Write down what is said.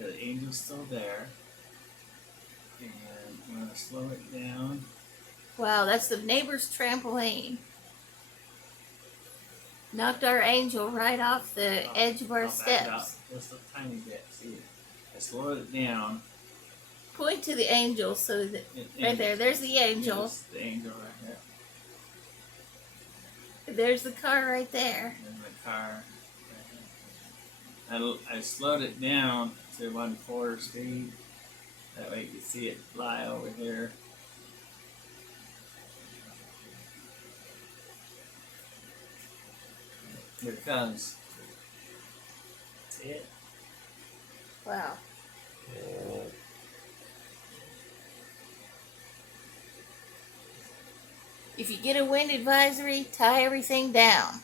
Okay, the angel's still there. And I'm going to slow it down. Wow, that's the neighbor's trampoline. Knocked our angel right off the edge of our Back it up steps. just a tiny bit. See, I slowed it down. Point to the angel so that right there. There's the angel. There's the angel right here. There's the car right there. And the car. I slowed it down to 1/4 speed. That way you can see it fly over here. Here it comes. See it? Wow. If you get a wind advisory, tie everything down.